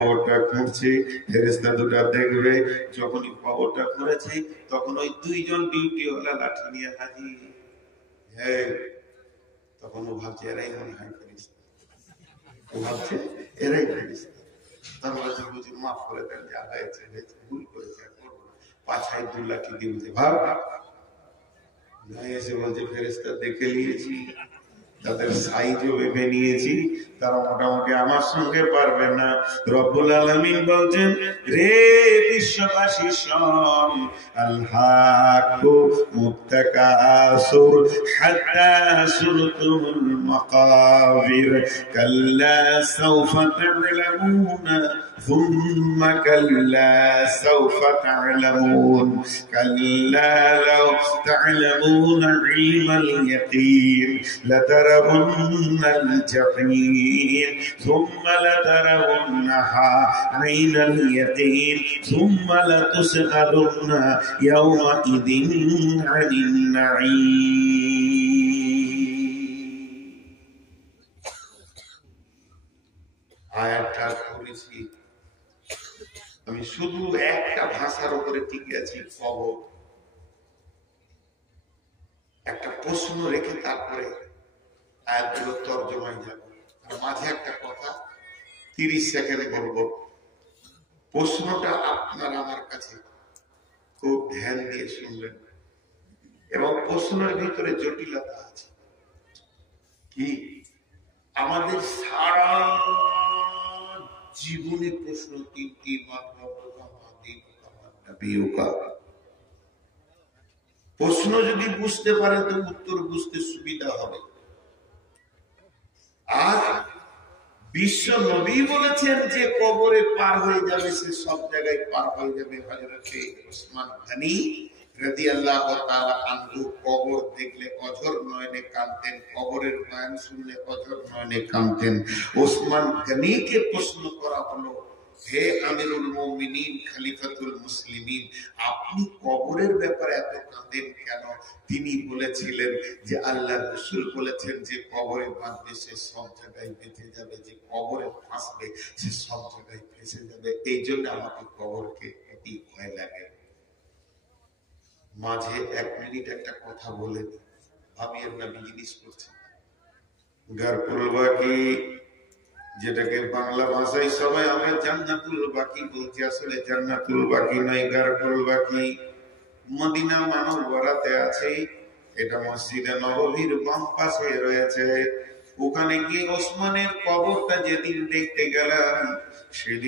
খবরটা খুঁড়ছি, ফেরেশতা দুটা দেখবে। যখনই খবরটা খুঁড়েছি তখন ওই দুইজন ডিউটিওয়ালা লাঠি নিয়ে হাজির। হ্যাঁ, তখন ও ভাবছে এরাই মনে হয় ফেরেশতা। ও ভাবছে এরাই ফেরেশতা। তার বলছে হুজুর মাফ করে দেন, যা হয়েছে হয়েছে, ভুল করেছে, করবো না। পাছায় দু লাঠি দিয়ে ভাব এসে বলছে ফেরেশতা দেখে নিয়েছি, তাদের সাইজও ভেবে নিয়েছি, তারা মোটামুটি আমার সঙ্গে পারবে না। রব্বুল আলামিন বলছেন, রে বিশ্ববাসী শোন, আলহাকু মুত্তাকাসুর হাত্তা সুরতুল মাকাবির কাল্লা সাওফা তা'লামুনা ثم كلا سوف تعلمون كلا لو تعلمون علم اليقين لترون الجحيم ثم لترونها عين اليقين ثم لتسألن يومئذ عن النعيم আয়াতটা পড়েছি আমি, শুধু একটা ভাষার উপরে টিকে আছি, কবর। একটা প্রশ্ন রেখে তারপরে আয়াতগুলো তর্জমায় যাব। মাঝে একটা কথা 30 সেকেন্ড বলবো। প্রশ্নটা আপনার আমার কাছে খুব ধ্যান দিয়ে শুনবেন, এবং প্রশ্নের ভিতরে জটিলতা আছে। কি আমাদের সারা জীবনে প্রশ্ন তিনটি মাত্র, প্রশ্ন যদি বুঝতে পারে তো উত্তর বুঝতে সুবিধা হবে। আর বিশ্ব নবী বলেছেন যে কবরে পার হয়ে যাবে, সে সব জায়গায় পার হয়ে যাবে। হযরতে ওসমান গনি রাদিয়াল্লাহু তাআলা আনহু কবর দেখলে অঝর নয়নে কাঁদতেন, কবরের বয়ান শুনলে অঝর নয়নে কাঁদতেন। ওসমান গনিকে প্রশ্ন করা হলো, হে আমিরুল মুমিনিন, খলিফাতুল মুসলিমিন, আপনি কবরের ব্যাপারে এত কাঁদেন কেন? তিনি বলেছিলেন যে আল্লাহর রাসূল বলেছেন যে কবরে বাঁধবে সে সব জায়গায় বেঁচে যাবে, যে কবরে ফাঁসবে সে সব জায়গায় ফেঁসে যাবে। এই জন্য আমাকে কবরকে অতি ভয় লাগে। মাঝে 1 মিনিট একটা কথা বলে দিই, আমি এর না বিজনেস করছি। গারপুল বাকি, যেটাকে বাংলা ভাষায় সবাই আমরা জান্নাতুল বাকি বলছি, আসলে জান্নাতুল বাকি নয়, গারপুল বাকি। মদিনা মানব বরাতে আছে, এটা মসজিদে নববীর বাম পাশে রয়েছে। ওখানে গিয়ে ওসমানের কবরটা যেদিন দেখতে গেলাম, সেদিন